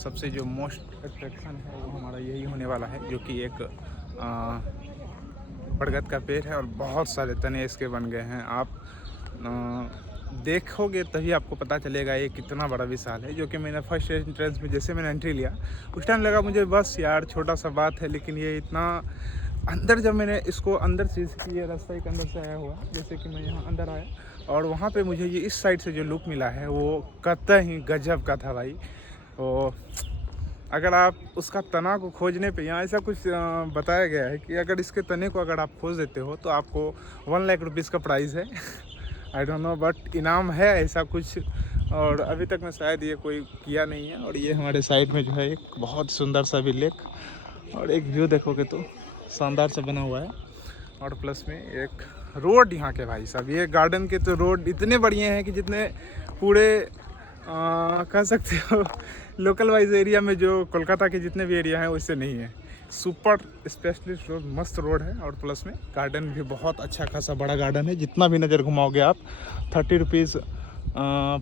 सबसे जो most attraction है वो हमारा यही होने वाला है, जो कि एक बरगद का पेड़ है और बहुत सारे तने इसके बन गए हैं। आप देखोगे तभी आपको पता चलेगा ये कितना बड़ा विशाल है। जो कि मैंने फर्स्ट एंट्रेंस में जैसे मैंने एंट्री लिया उस टाइम लगा मुझे बस यार छोटा सा बात है, लेकिन ये इतना अंदर, जब मैंने इसको अंदर से ये रास्ता एक अंदर से आया हुआ, जैसे कि मैं यहाँ अंदर आया और वहाँ पे मुझे ये इस साइड से जो लुक मिला है वो कतई गजब का था भाई। तो अगर आप उसका तना को खोजने पे, यहाँ ऐसा कुछ बताया गया है कि अगर इसके तने को अगर आप खोज देते हो तो आपको 1 लाख रुपीज़ का प्राइज़ है। आई डोंट नो बट इनाम है ऐसा कुछ, और अभी तक मैं शायद ये कोई किया नहीं है। और ये हमारे साइड में जो है एक बहुत सुंदर सा भी लेक और एक व्यू देखोगे तो शानदार से बना हुआ है। और प्लस में एक रोड यहाँ के भाई साहब, ये गार्डन के तो रोड इतने बढ़िया हैं कि जितने पूरे कह सकते हो लोकल वाइज एरिया में जो कोलकाता के जितने भी एरिया हैं वैसे नहीं है। सुपर स्पेशलिस्ट रोड, मस्त रोड है। और प्लस में गार्डन भी बहुत अच्छा खासा बड़ा गार्डन है। जितना भी नज़र घुमाओगे आप 30 रुपीज़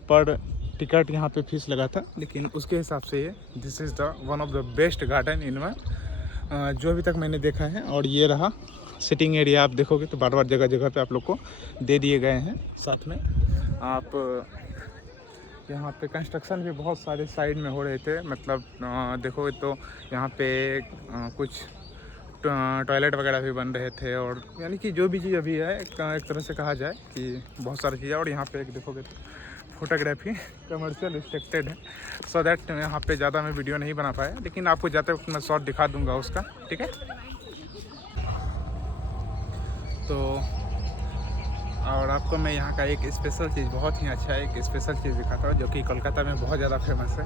पर टिकट यहाँ पे फीस लगा था, लेकिन उसके हिसाब से ये this is the one of the best garden in my जो अभी तक मैंने देखा है। और ये रहा सिटिंग एरिया, आप देखोगे तो बार बार जगह जगह पे आप लोग को दे दिए गए हैं। साथ में आप यहाँ पे कंस्ट्रक्शन भी बहुत सारे साइड में हो रहे थे, मतलब देखोगे तो यहाँ पे कुछ टॉयलेट वगैरह भी बन रहे थे। और यानी कि जो भी चीज़ अभी है एक तरह से कहा जाए कि बहुत सारी चीज़ें। और यहाँ पे एक देखोगे तो फोटोग्राफी कमर्शियल रिस्ट्रिक्टेड है, सो दैट यहाँ पे ज़्यादा मैं वीडियो नहीं बना पाया, लेकिन आपको जाते वक्त मैं शॉट दिखा दूँगा उसका, ठीक है। तो और आपको मैं यहाँ का एक स्पेशल चीज़, बहुत ही अच्छा एक स्पेशल चीज़ दिखाता हूँ जो कि कोलकाता में बहुत ज़्यादा फेमस है,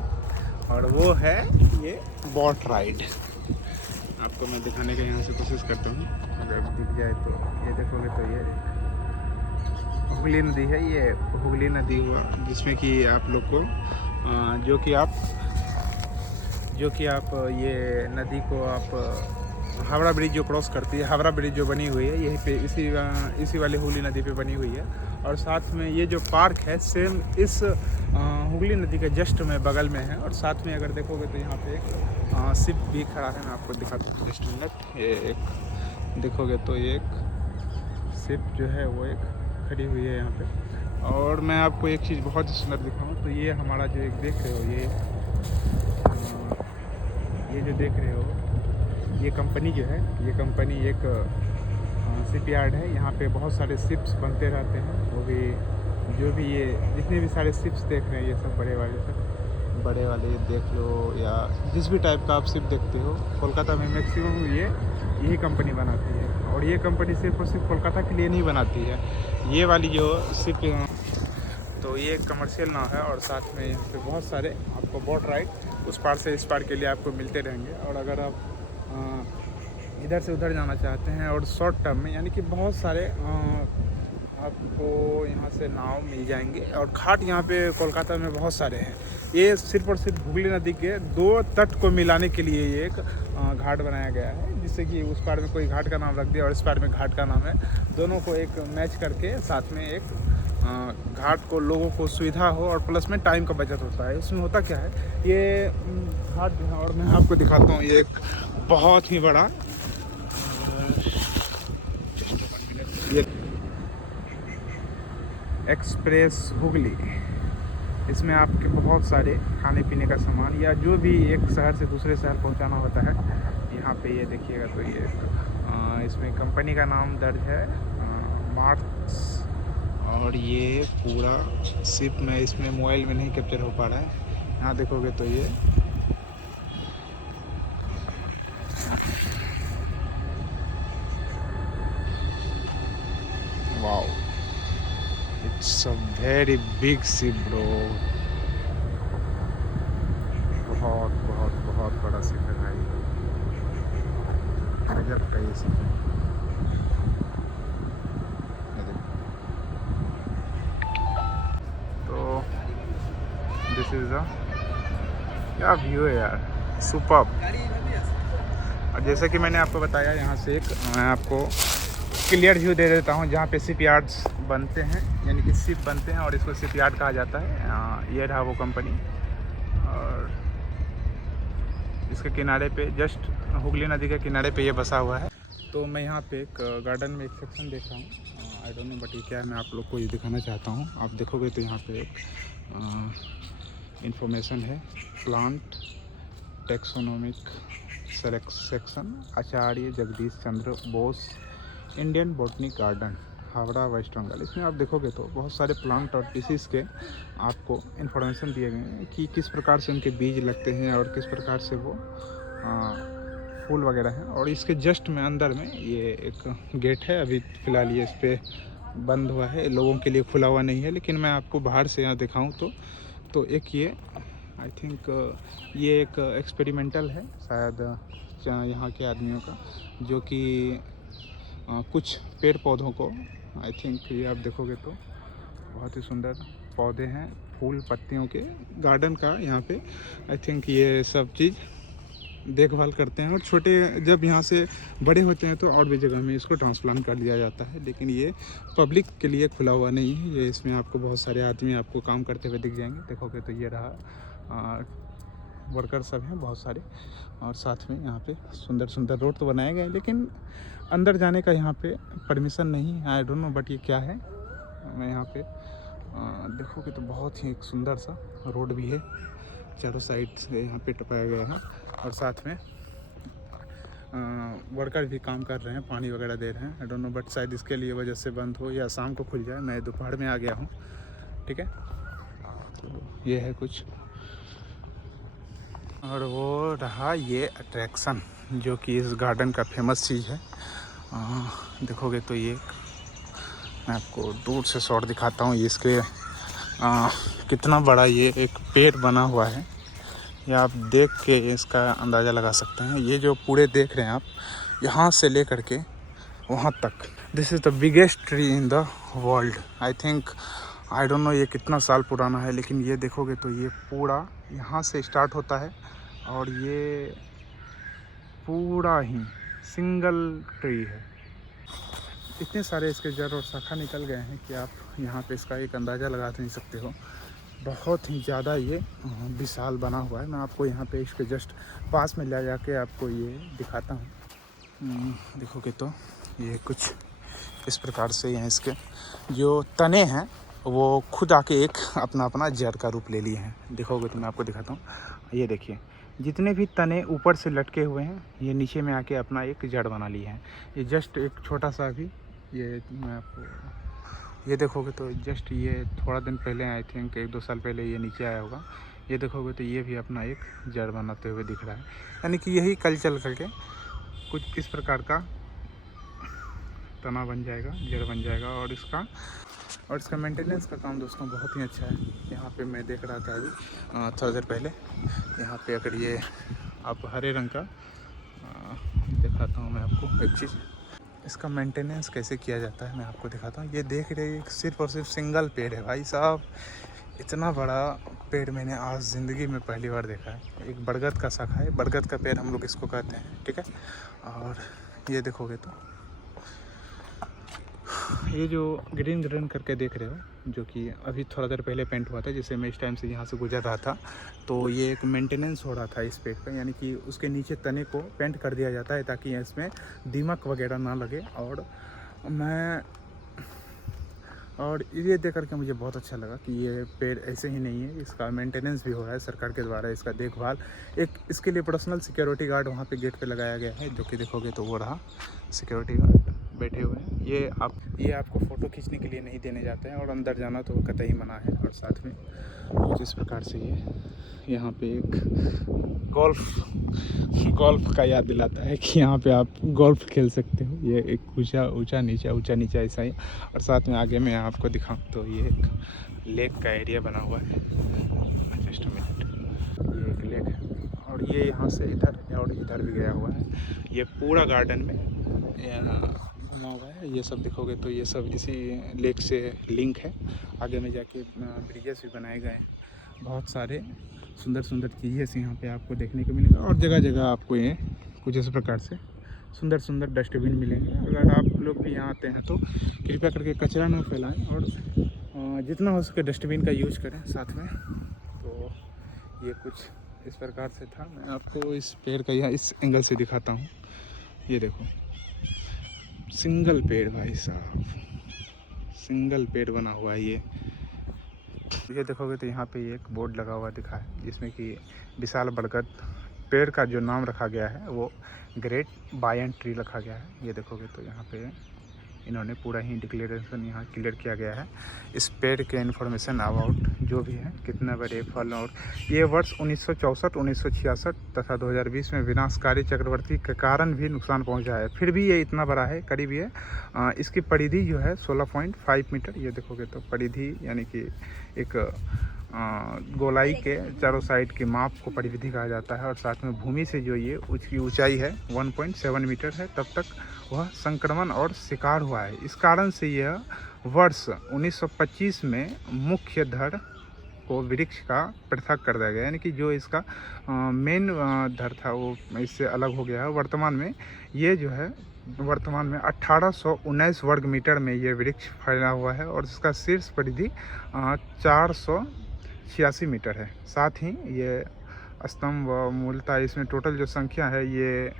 और वो है ये बोट राइड। आपको मैं दिखाने की यहाँ से कोशिश करता हूँ, अगर दिख जाए तो। ये देखोगे तो ये हुगली नदी है, ये हुगली नदी हुआ, जिसमें कि आप लोग को जो कि आप ये नदी को आप हावड़ा ब्रिज जो क्रॉस करती है, हावड़ा ब्रिज जो बनी हुई है यहीं पे इसी वाली हुगली नदी पे बनी हुई है। और साथ में ये जो पार्क है सेम इस हुगली नदी के जस्ट में बगल में है। और साथ में अगर देखोगे तो यहाँ पे एक शिप भी खड़ा है, मैं आपको दिखाता हूँ जस्ट मिनट। ये एक देखोगे तो ये एक शिप जो है वो एक खड़ी हुई है यहाँ पे। और मैं आपको एक चीज़ बहुत ही सुंदर दिखाऊँ तो ये हमारा जो एक देख रहे हो, ये जो देख रहे हो ये कंपनी जो है, ये कंपनी एक शिप यार्ड है। यहाँ पे बहुत सारे शिप्स बनते रहते हैं, वो भी जो भी ये जितने भी सारे शिप्स देख रहे हैं ये सब बड़े वाले देख लो, या जिस भी टाइप का आप शिप देखते हो कोलकाता में मैक्सिमम यही कंपनी बनाती है। और ये कंपनी सिर्फ और सिर्फ कोलकाता के लिए नहीं बनाती है, ये वाली जो शिप, तो ये एक कमर्शियल नाव है। और साथ में यहाँ पे बहुत सारे आपको बोट राइड उस पार से इस पार के लिए आपको मिलते रहेंगे। और अगर आप इधर से उधर जाना चाहते हैं और शॉर्ट टर्म में, यानी कि बहुत सारे आपको यहाँ से नाव मिल जाएंगे। और घाट यहाँ पे कोलकाता में बहुत सारे हैं। ये सिर्फ और सिर्फ हुगली नदी के 2 तट को मिलाने के लिए ये एक घाट बनाया गया है, जिससे कि उस पार में कोई घाट का नाम रख दिया और इस पार में घाट का नाम है, दोनों को एक मैच करके साथ में एक घाट को लोगों को सुविधा हो और प्लस में टाइम का बचत होता है। इसमें होता क्या है, ये घाट जो है, और मैं आपको दिखाता हूँ, ये एक बहुत ही बड़ा ये एक्सप्रेस हुगली, इसमें आपके बहुत सारे खाने पीने का सामान या जो भी एक शहर से दूसरे शहर पहुंचाना होता है, यहाँ पे ये देखिएगा तो ये इसमें कंपनी का नाम दर्ज है मार्क्स। और ये पूरा शिप में इसमें मोबाइल में नहीं कैप्चर हो पा रहा है। यहाँ देखोगे तो ये wow, it's a very big ship bro, बहुत बहुत बहुत बड़ा शिप है भाई, गजब का ये शिप है। तो दिस इज द, क्या व्यू है यार, सुपर्ब। और जैसे कि मैंने आपको बताया, यहाँ से एक मैं आपको क्लियर व्यू दे देता हूँ जहाँ पे शिप यार्ड्स बनते हैं, यानी कि शिप बनते हैं और इसको शिप यार्ड कहा जाता है। ये रहा वो कंपनी। और इसके किनारे पे, जस्ट हुगली नदी के किनारे पे ये बसा हुआ है। तो मैं यहाँ पे एक गार्डन में एक सेक्शन देख रहा हूँ, आई डोंट नो बट ये क्या है, मैं आप लोग को ये दिखाना चाहता हूँ। आप देखोगे तो यहाँ पे एक इंफॉर्मेशन है, plant taxonomic section, Acharya Jagdish Chandra Bose Indian botanic garden, Howrah West Bengal. इसमें आप देखोगे तो बहुत सारे प्लांट और स्पीसीज़ के आपको इन्फॉर्मेशन दिए गए हैं कि किस प्रकार से उनके बीज लगते हैं और किस प्रकार से वो फूल वगैरह हैं। और इसके जस्ट में अंदर में ये एक गेट है, अभी फ़िलहाल ये इस पर बंद हुआ है, लोगों के लिए खुला हुआ नहीं है। लेकिन मैं आपको बाहर से यहाँ दिखाऊँ तो एक ये आई थिंक ये एक एक्सपेरिमेंटल है शायद यहाँ के आदमियों का, जो कि कुछ पेड़ पौधों को आई थिंक ये आप देखोगे तो बहुत ही सुंदर पौधे हैं, फूल पत्तियों के गार्डन का यहाँ पे आई थिंक ये सब चीज़ देखभाल करते हैं। और छोटे जब यहाँ से बड़े होते हैं तो और भी जगह में इसको ट्रांसप्लांट कर दिया जाता है। लेकिन ये पब्लिक के लिए खुला हुआ नहीं है, ये इसमें आपको बहुत सारे आदमी आपको काम करते हुए दिख जाएंगे। देखोगे तो ये रहा वर्कर सब हैं बहुत सारे, और साथ में यहाँ पे सुंदर सुंदर रोड तो बनाए गए हैं, लेकिन अंदर जाने का यहाँ पे परमिशन नहीं है। आई डोंट नो बट ये क्या है। मैं यहाँ पे देखोगे तो बहुत ही एक सुंदर सा रोड भी है, चारों साइड से यहाँ पे टपाया गया है। और साथ में वर्कर भी काम कर रहे हैं, पानी वगैरह दे रहे हैं। आई डोंट नो बट शायद इसके लिए वजह से बंद हो या शाम को खुल जाए। मैं दोपहर में आ गया हूँ, ठीक है। तो ये है कुछ, और वो रहा ये अट्रैक्शन जो कि इस गार्डन का फेमस चीज़ है। देखोगे तो ये मैं आपको दूर से शॉट दिखाता हूँ, इसके कितना बड़ा ये एक पेड़ बना हुआ है, ये आप देख के इसका अंदाज़ा लगा सकते हैं। ये जो पूरे देख रहे हैं आप, यहाँ से लेकर के वहाँ तक, this is the biggest tree in the world. I think I don't know ये कितना साल पुराना है, लेकिन ये देखोगे तो ये पूरा यहाँ से स्टार्ट होता है और ये पूरा ही सिंगल ट्री है। इतने सारे इसके जड़ और शाखा निकल गए हैं कि आप यहाँ पे इसका एक अंदाज़ा लगा नहीं सकते हो। बहुत ही ज़्यादा ये विशाल बना हुआ है। मैं आपको यहाँ पे इसके जस्ट पास में ले जाके आपको ये दिखाता हूँ। देखोगे तो ये कुछ इस प्रकार से यहाँ इसके जो तने हैं वो खुद आके एक अपना जड़ का रूप ले लिए हैं। देखोगे तो मैं आपको दिखाता हूँ, ये देखिए जितने भी तने ऊपर से लटके हुए हैं ये नीचे में आके अपना एक जड़ बना लिए हैं। ये जस्ट एक छोटा सा भी ये मैं आपको ये देखोगे तो जस्ट ये थोड़ा दिन पहले आई थिंक 1-2 साल पहले ये नीचे आया होगा। ये देखोगे तो ये भी अपना एक जड़ बनाते हुए दिख रहा है। यानी कि यही कल चल करके कुछ इस प्रकार का तना बन जाएगा, जड़ बन जाएगा। और इसका मेंटेनेंस का काम दोस्तों बहुत ही अच्छा है। यहाँ पे मैं देख रहा था अभी थोड़ा देर पहले, यहाँ पे अगर ये आप हरे रंग का दिखाता हूँ मैं आपको एक चीज़, इसका मेंटेनेंस कैसे किया जाता है मैं आपको दिखाता हूँ। ये देख रहे सिर्फ और सिर्फ सिंगल पेड़ है भाई साहब। इतना बड़ा पेड़ मैंने आज ज़िंदगी में पहली बार देखा है। एक बरगद का शाखा है, बरगद का पेड़ हम लोग इसको कहते हैं, ठीक है। और ये देखोगे तो ये जो ग्रीन करके देख रहे हो, जो कि अभी थोड़ा देर पहले पेंट हुआ था, जिससे मैं इस टाइम से यहाँ से गुजर रहा था, तो ये एक मेंटेनेंस हो रहा था इस पेड़ का। यानी कि उसके नीचे तने को पेंट कर दिया जाता है ताकि इसमें दीमक वगैरह ना लगे। और ये देख करके मुझे बहुत अच्छा लगा कि ये पेड़ ऐसे ही नहीं है, इसका मेंटेनेंस भी हो रहा है सरकार के द्वारा, इसका देखभाल। एक इसके लिए पर्सनल सिक्योरिटी गार्ड वहाँ पे गेट पे लगाया गया है, जो कि देखोगे तो वो रहा सिक्योरिटी गार्ड बैठे हुए हैं। ये आपको फ़ोटो खींचने के लिए नहीं देने जाते हैं और अंदर जाना तो कतई मना है। और साथ में कुछ इस प्रकार से ये यहाँ पे एक गोल्फ का याद दिलाता है कि यहाँ पे आप गोल्फ खेल सकते हो। ये एक ऊंचा नीचा ऐसा ही। और साथ में आगे मैं आपको दिखाऊं तो ये एक लेक का एरिया बना हुआ है। जस्ट मिनट, ये एक लेक है और ये यहाँ से इधर और इधर भी गया हुआ है। ये पूरा गार्डन में बना हुआ है। ये सब देखोगे तो ये सब इसी लेक से लिंक है। आगे में जाके ब्रिजेस भी बनाए गए हैं। बहुत सारे सुंदर चीज़ें यहाँ पे आपको देखने को मिलेगा। और जगह जगह आपको ये कुछ इस प्रकार से सुंदर डस्टबिन मिलेंगे। अगर आप लोग भी यहाँ आते हैं तो कृपया करके कचरा ना फैलाएं और जितना हो सके डस्टबिन का यूज करें साथ में। तो ये कुछ इस प्रकार से था। मैं आपको इस पेड़ का यहाँ इस एंगल से दिखाता हूँ। ये देखो, सिंगल पेड़ भाई साहब, सिंगल पेड़ बना हुआ है ये देखोगे तो यहाँ पे एक बोर्ड लगा हुआ दिखा है जिसमें कि विशाल बरगद पेड़ का जो नाम रखा गया है वो ग्रेट बायन ट्री रखा गया है। ये देखोगे तो यहाँ पे इन्होंने पूरा ही डिक्लेरेशन यहाँ क्लियर किया गया है इस पेड़ के इन्फॉर्मेशन अबाउट जो भी है, कितने बड़े फल। और ये वर्ष 1964, 1966 तथा 2020 में विनाशकारी चक्रवाती के कारण भी नुकसान पहुंचा है, फिर भी ये इतना बड़ा है। करीब ये इसकी परिधि जो है 16.5 मीटर। ये देखोगे तो परिधि यानी कि एक गोलाई के चारों साइड के माप को परिविधि कहा जाता है। और साथ में भूमि से जो ये उसकी ऊंचाई है 1.7 मीटर है, तब तक वह संक्रमण और शिकार हुआ है। इस कारण से यह वर्ष 1925 में मुख्य धड़ को वृक्ष का पृथक कर दिया गया, यानी कि जो इसका मेन धड़ था वो इससे अलग हो गया है। वर्तमान में ये जो है वर्तमान में 1819 वर्ग मीटर में ये वृक्ष फैला हुआ है और इसका शीर्ष परिधि 486 मीटर है। साथ ही ये स्तंभ मूलतः इसमें टोटल जो संख्या है ये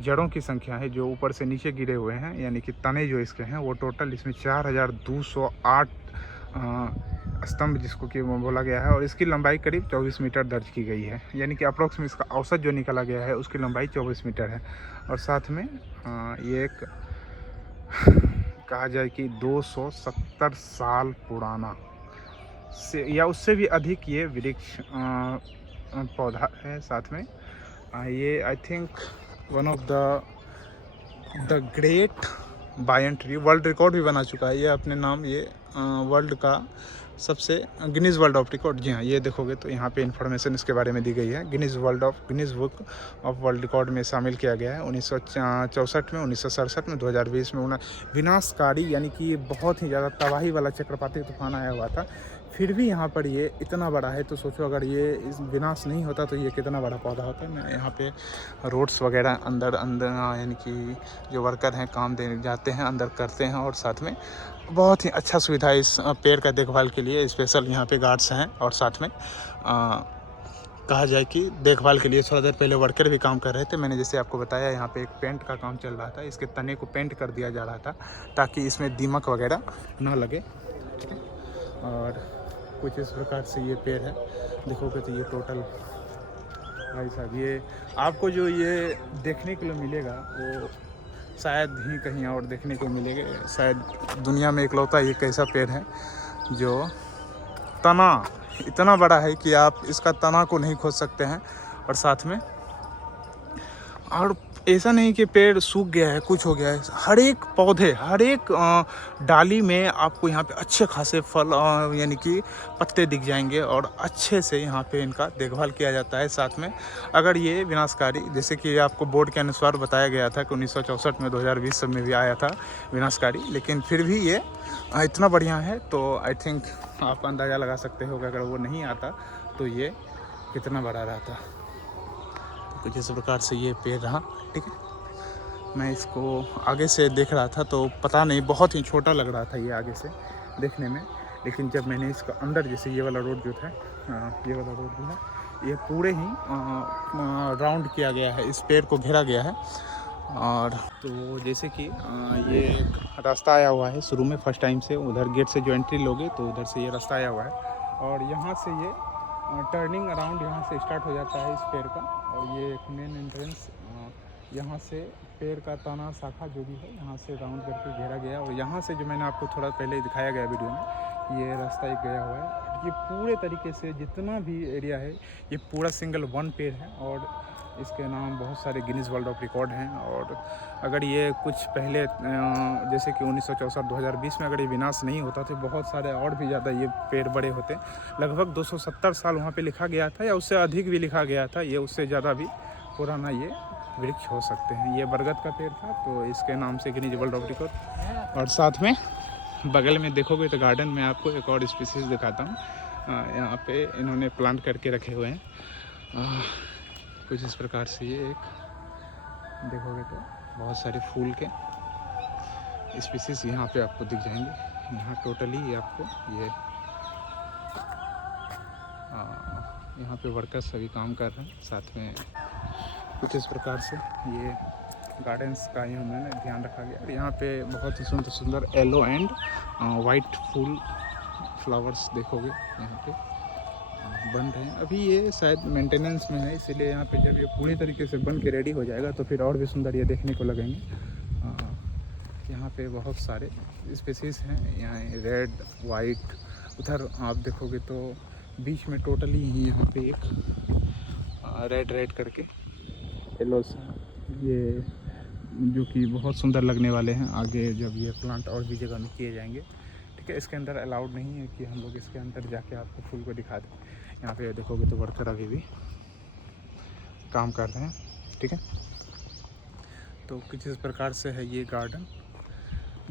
जड़ों की संख्या है जो ऊपर से नीचे गिरे हुए हैं, यानी कि तने जो इसके हैं वो टोटल इसमें 4208 स्तंभ जिसको कि बोला गया है। और इसकी लंबाई करीब 24 मीटर दर्ज की गई है, यानी कि अप्रोक्सीमेट इसका औसत जो निकला गया है उसकी लंबाई 24 मीटर है। और साथ में ये एक कहा जाए कि 270 साल पुराना से या उससे भी अधिक ये वृक्ष पौधा है। साथ में ये I think one of the great Bayern tree, world record भी बना चुका है ये अपने नाम, ये वर्ल्ड का सबसे गिनीज वर्ल्ड ऑफ रिकॉर्ड। जी हाँ, ये देखोगे तो यहाँ पे इन्फॉर्मेशन इसके बारे में दी गई है। Guinness book of world record में शामिल किया गया है 1964 में, 1967 में, 2020 में। विनाशकारी यानी कि बहुत ही ज़्यादा तबाही वाला चक्रवाती तूफान आया हुआ था, फिर भी यहाँ पर ये इतना बड़ा है। तो सोचो अगर ये इस विनाश नहीं होता तो ये कितना बड़ा पौधा होता है। मैं यहाँ पे रोड्स वगैरह अंदर यानी कि जो वर्कर हैं काम देने जाते हैं अंदर करते हैं। और साथ में बहुत ही अच्छा सुविधा है इस पेड़ का देखभाल के लिए, स्पेशल यहाँ पे गार्ड्स हैं। और साथ में कहा जाए कि देखभाल के लिए थोड़ा देर पहले वर्कर भी काम कर रहे थे। मैंने जैसे आपको बताया यहाँ पे एक पेंट का काम चल रहा था, इसके तने को पेंट कर दिया जा रहा था ताकि इसमें दीमक वगैरह ना लगे, ठीक है। और कुछ इस प्रकार से ये पेड़ है, देखोगे तो ये टोटल भाई साहब ये आपको जो ये देखने के लिए मिलेगा वो शायद ही कहीं और देखने को मिलेगा। शायद दुनिया में इकलौता एक ऐसा पेड़ है जो तना इतना बड़ा है कि आप इसका तना को नहीं खोज सकते हैं। और साथ में और ऐसा नहीं कि पेड़ सूख गया है, कुछ हो गया है, हर एक पौधे, हर एक डाली में आपको यहाँ पे अच्छे खासे फल यानी कि पत्ते दिख जाएंगे और अच्छे से यहाँ पे इनका देखभाल किया जाता है। साथ में अगर ये विनाशकारी, जैसे कि आपको बोर्ड के अनुसार बताया गया था कि 1964 में, 2020 सब में भी आया था विनाशकारी, लेकिन फिर भी ये इतना बढ़िया है। तो आई थिंक आप अंदाज़ा लगा सकते हो कि अगर वो नहीं आता तो ये कितना बड़ा रहता। कुछ इस प्रकार से ये पेड़ रहा, ठीक है। मैं इसको आगे से देख रहा था तो पता नहीं, बहुत ही छोटा लग रहा था ये आगे से देखने में, लेकिन जब मैंने इसका अंदर, जैसे ये वाला रोड जो था, ये वाला रोड जो है ये पूरे ही राउंड किया गया है, इस पेड़ को घेरा गया है। और तो जैसे कि ये एक रास्ता आया हुआ है शुरू में, फर्स्ट टाइम से उधर गेट से जो एंट्री लोगे तो उधर से ये रास्ता आया हुआ है और यहाँ से ये टर्निंग अराउंड यहाँ से स्टार्ट हो जाता है इस पेड़ का। और ये एक मेन एंट्रेंस यहाँ से पेड़ का तना शाखा जो भी है यहाँ से राउंड करके घेरा गया। और यहाँ से जो मैंने आपको थोड़ा पहले दिखाया गया वीडियो में, ये रास्ता एक गया हुआ है। ये पूरे तरीके से जितना भी एरिया है ये पूरा सिंगल वन पेड़ है और इसके नाम बहुत सारे गिनीज वर्ल्ड ऑफ रिकॉर्ड हैं। और अगर ये कुछ पहले जैसे कि 1964, 2020 में अगर ये विनाश नहीं होता तो बहुत सारे और भी ज़्यादा ये पेड़ बड़े होते। लगभग 270 साल वहाँ पे लिखा गया था या उससे अधिक भी लिखा गया था, ये उससे ज़्यादा भी पुराना ये वृक्ष हो सकते हैं। ये बरगद का पेड़ था तो इसके नाम से गिनीज वर्ल्ड ऑफ रिकॉर्ड। और साथ में बगल में देखोगे तो गार्डन में आपको एक और स्पीसीज दिखाता हूँ, यहाँ पे इन्होंने प्लांट करके रखे हुए हैं। कुछ इस प्रकार से ये एक देखोगे तो बहुत सारे फूल के स्पीसीज यहाँ पे आपको दिख जाएंगे। यहाँ टोटली आपको ये यहाँ पे वर्कर्स सभी काम कर रहे हैं साथ में। कुछ इस प्रकार से ये गार्डन्स का ही उन्होंने ध्यान रखा गया। और यहाँ पे बहुत ही सुंदर सुंदर येलो एंड वाइट फूल फ्लावर्स देखोगे यहाँ पे बन रहे हैं। अभी ये शायद मेंटेनेंस में है, इसीलिए यहाँ पे जब ये पूरी तरीके से बन के रेडी हो जाएगा तो फिर और भी सुंदर ये देखने को लगेंगे। यहाँ पे बहुत सारे स्पीसीज़ हैं, यहाँ रेड वाइट। उधर आप देखोगे तो बीच में टोटली ही यहाँ पे एक रेड रेड करके येलोस ये जो कि बहुत सुंदर लगने वाले हैं। आगे जब ये प्लांट और भी जगह में किए जाएंगे, ठीक है। इसके अंदर अलाउड नहीं है कि हम लोग इसके अंदर जाके आपको फूल को दिखा दें। यहाँ पे देखोगे तो वर्कर अभी भी काम कर रहे हैं, ठीक है। तो कुछ इस प्रकार से है ये गार्डन।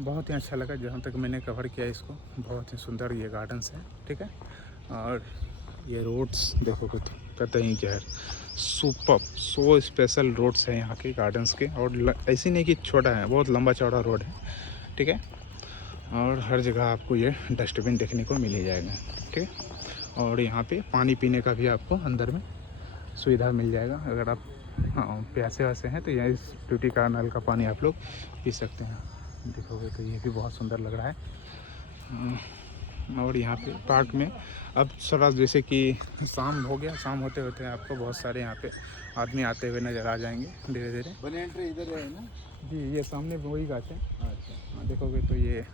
बहुत ही अच्छा लगा जहाँ तक मैंने कवर किया इसको। बहुत ही सुंदर ये गार्डन्स है, ठीक है। और ये रोड्स देखोगे तो कहते हैं जहर सुपर सो स्पेशल रोड्स हैं यहाँ के गार्डन्स के। और ऐसी नहीं कि छोटा है, बहुत लंबा चौड़ा रोड है, ठीक है। और हर जगह आपको ये डस्टबिन देखने को मिल ही जाएगा, ठीक है। और यहाँ पे पानी पीने का भी आपको अंदर में सुविधा मिल जाएगा। अगर आप प्यासे वैसे हैं तो यहाँ इस टूटी का नल का पानी आप लोग पी सकते हैं। देखोगे तो ये भी बहुत सुंदर लग रहा है। और यहाँ पे पार्क में अब थोड़ा जैसे कि शाम हो गया, शाम होते होते आपको बहुत सारे यहाँ पे आदमी आते हुए नज़र आ जाएंगे धीरे धीरे। बने एंट्री इधर है ना जी, ये सामने वही गाछ है। अच्छा, देखोगे तो ये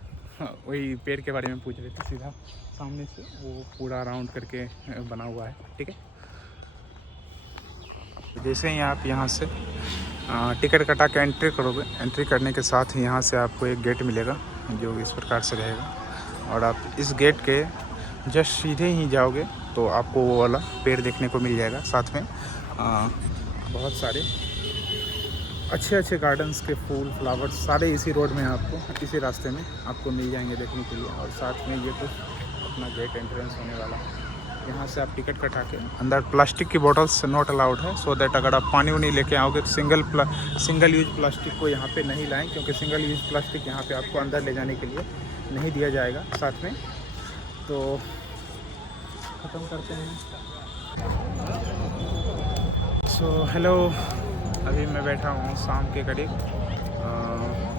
वही पेड़ के बारे में पूछ रहे थे। सीधा सामने से वो पूरा राउंड करके बना हुआ है, ठीक है। जैसे ही आप यहाँ से टिकट कटा के एंट्री करोगे, एंट्री करने के साथ ही यहाँ से आपको एक गेट मिलेगा जो इस प्रकार से रहेगा। और आप इस गेट के जस्ट सीधे ही जाओगे तो आपको वो वाला पेड़ देखने को मिल जाएगा। साथ में बहुत सारे अच्छे अच्छे गार्डन्स के फूल फ्लावर्स सारे इसी रोड में आपको, इसी रास्ते में आपको मिल जाएंगे देखने के लिए। और साथ में ये कुछ अपना गेट एंट्रेंस होने वाला है। यहाँ से आप टिकट कटा के अंदर प्लास्टिक की बोतल्स नॉट अलाउड है, सो दैट अगर आप पानी वानी लेके आओगे तो सिंगल यूज प्लास्टिक को यहाँ पे नहीं लाएं, क्योंकि सिंगल यूज प्लास्टिक यहाँ पे आपको अंदर ले जाने के लिए नहीं दिया जाएगा। साथ में तो ख़त्म करते हैं। सो हेलो, अभी मैं बैठा हूँ शाम के करीब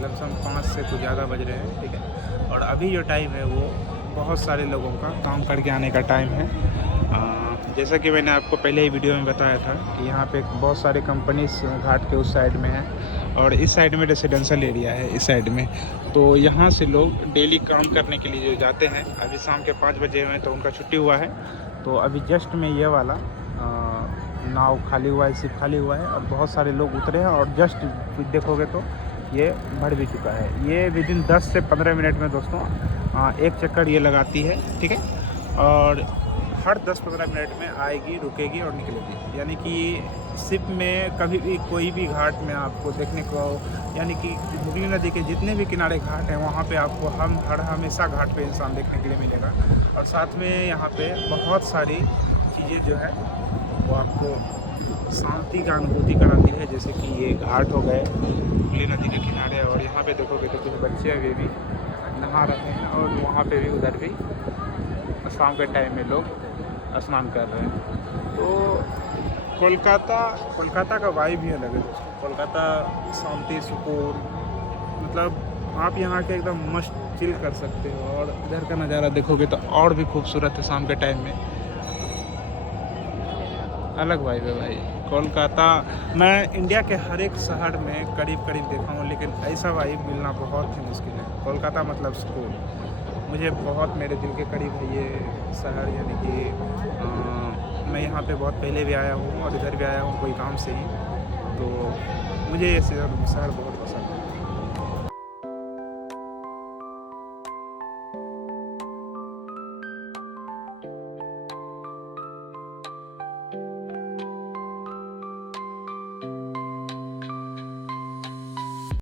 लमसम 5 से कुछ ज़्यादा बज रहे हैं, ठीक है। और अभी जो टाइम है वो बहुत सारे लोगों का काम करके आने का टाइम है। जैसा कि मैंने आपको पहले ही वीडियो में बताया था कि यहाँ पे बहुत सारे कंपनीज घाट के उस साइड में हैं और इस साइड में रेसिडेंशियल एरिया है इस साइड में। तो यहाँ से लोग डेली काम करने के लिए जो जाते हैं, अभी शाम के 5 बजे हुए तो उनका छुट्टी हुआ है। तो अभी जस्ट में ये वाला नाव खाली हुआ है, सिर्फ खाली हुआ है और बहुत सारे लोग उतरे हैं। और जस्ट देखोगे तो ये भर भी चुका है। ये विदिन 10 से 15 मिनट में दोस्तों एक चक्कर ये लगाती है, ठीक है। और हर 10-15 मिनट में आएगी, रुकेगी और निकलेगी। यानी कि शिप में कभी भी कोई भी घाट में आपको देखने को, यानी कि हुगली नदी के जितने भी किनारे घाट हैं वहाँ पे आपको हमेशा घाट पे इंसान देखने के लिए मिलेगा। और साथ में यहाँ पे बहुत सारी चीज़ें जो है वो आपको शांति का अनुभूति कराती है। जैसे कि ये घाट हो गए हुगली नदी के किनारे, और यहाँ पे देखोगे तो कुछ बच्चे अभी भी नहा रहे हैं और वहाँ पे भी उधर भी शाम के टाइम में लोग स्नान कर रहे हैं। तो कोलकाता का वाइब ही अलग है दोस्तों। कोलकाता शांति सुकून, मतलब आप यहाँ के एकदम मस्त चिल कर सकते हो। और इधर का नज़ारा देखोगे तो और भी खूबसूरत है शाम के टाइम में, अलग वाइब है भाई। कोलकाता मैं इंडिया के हर एक शहर में करीब देखा हूँ, लेकिन ऐसा वाइब मिलना बहुत ही मुश्किल है। कोलकाता मतलब सुकून, मुझे बहुत मेरे दिल के करीब है ये शहर। यानी कि मैं यहाँ पे बहुत पहले भी आया हूँ और इधर भी आया हूँ कोई काम से ही, तो मुझे ये शहर बहुत